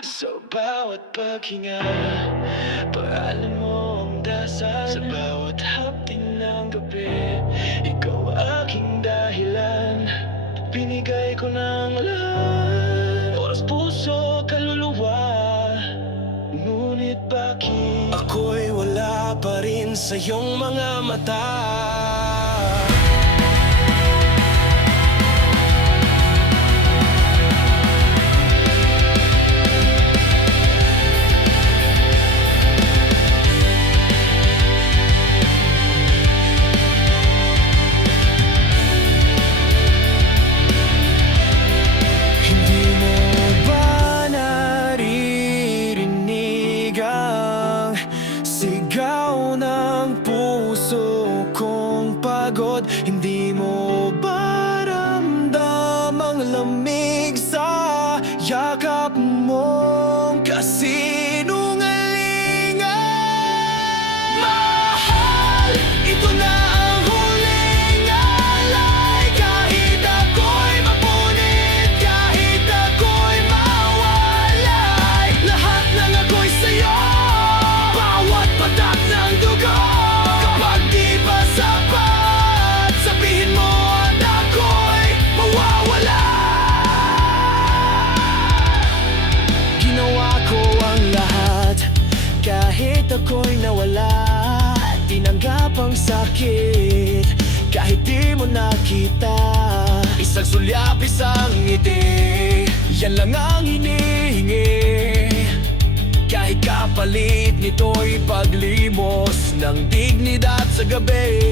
Sa bawat paghinga, paalam mo ang dasal. Sa bawat haptin ng gabi, ikaw aking dahilan. Binigay ko ng lahat, oras, puso, kaluluwa. Ngunit bakit ako'y wala pa rin sa iyong mga mata? Hindi mo ba naririnig ang sigaw ng puso kong pagod? Hindi mo ba ramdam ang lamig sa yakap mong kasinungalingan? Mahal, ito na ang huling alay. Kahit ako'y mapunit, kahit ako'y mawalay, lahat ng ako'y sa'yo, bawat patak ng dugo. Kapag di pa sapat, sabihin mo at ako'y mawawala. Ginawa ko ang lahat, kahit ako'y nawala. Tinanggap ang sakit, kahit di mo nakita. Isang sulyap, isang ngiti, yan lang ang hinihingi. Kahit kapalit nito'y paglimos ng dignidad sa gabi.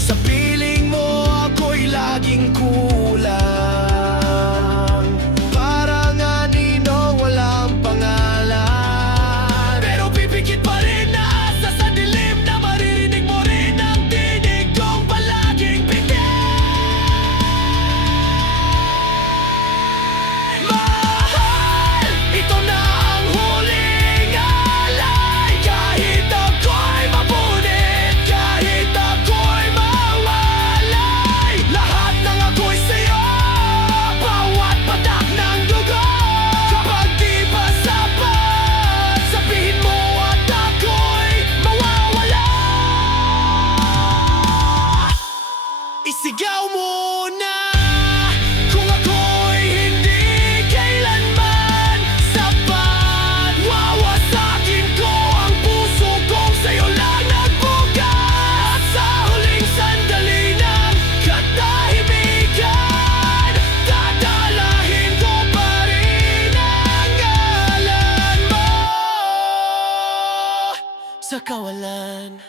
Sa piling mo ako'y laging kulang, parang aninong walang pangalan. Pero pipikit pa rin na asa sa dilim, na maririnig mo rin ang tinig kong palaging bitin. Mahal, ito na ang huling alay. Kahit ako'y mapunit, kahit ako'y mawalay, lahat ng ako'y sa'yo, bawat patak ng dugo. Kapag di pa sapat, sabihin mo at ako'y mawawala. Isigaw mo na kung ako'y hindi kailanman sapat. Wawasakin ko ang puso kong sa'yo lang nagbukas. Sa huling sandali ng katahimikan, dadalahin ko pa rin ang ngalan mo sa kawalan.